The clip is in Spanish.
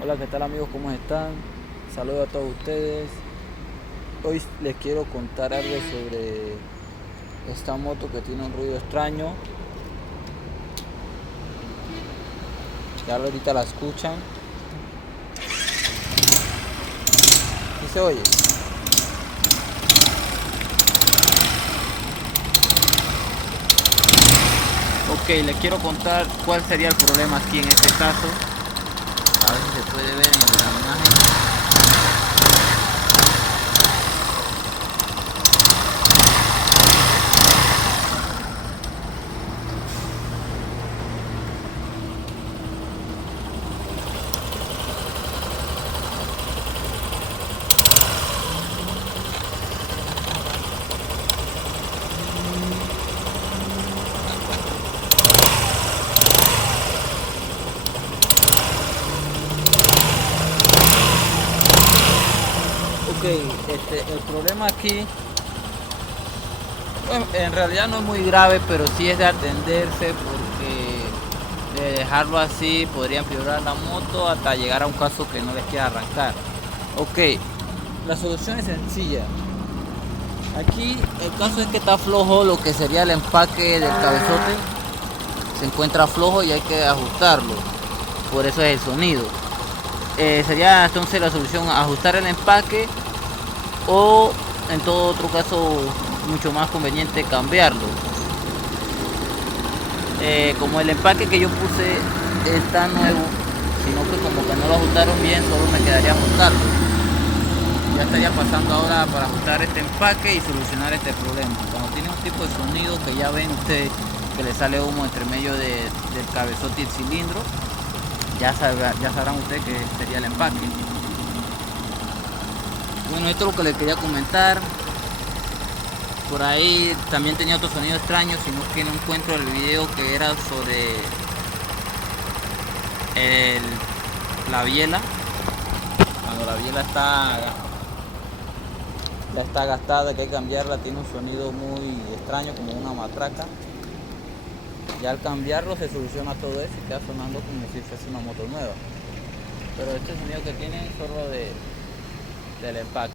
Hola, ¿qué tal amigos? ¿Cómo están? Saludos a todos ustedes. Hoy les quiero contar algo sobre esta moto que tiene un ruido extraño. Ya ahorita la escuchan. ¿Sí se oye? Ok, les quiero contar cuál sería el problema aquí en este caso. A ver si se puede ver en la imagen. Ok, el problema aquí, bueno, en realidad no es muy grave, pero sí es de atenderse porque de dejarlo así podría empeorar la moto hasta llegar a un caso que no les quiera arrancar. Ok, la solución es sencilla. Aquí el caso es que está flojo lo que sería el empaque del cabezote. Se encuentra flojo y hay que ajustarlo. Por eso es el sonido. Sería entonces la solución ajustar el empaque o en todo otro caso mucho más conveniente cambiarlo. Como el empaque que yo puse está nuevo, sino que como que no lo ajustaron bien, solo me quedaría ajustarlo. Ya estaría pasando ahora para ajustar este empaque y solucionar este problema. Cuando tiene un tipo de sonido que ya ven ustedes que le sale humo entre medio del cabezote y el cilindro, ya sabrán ustedes que sería el empaque. Bueno, esto es lo que les quería comentar. Por ahí también tenía otro sonido extraño, sino que no encuentro el video que era sobre el, la biela. Cuando la biela ya está gastada, que hay que cambiarla, tiene un sonido muy extraño, como una matraca. Ya al cambiarlo se soluciona todo eso y queda sonando como si fuese una moto nueva. Pero este sonido que tiene es solo del empaque.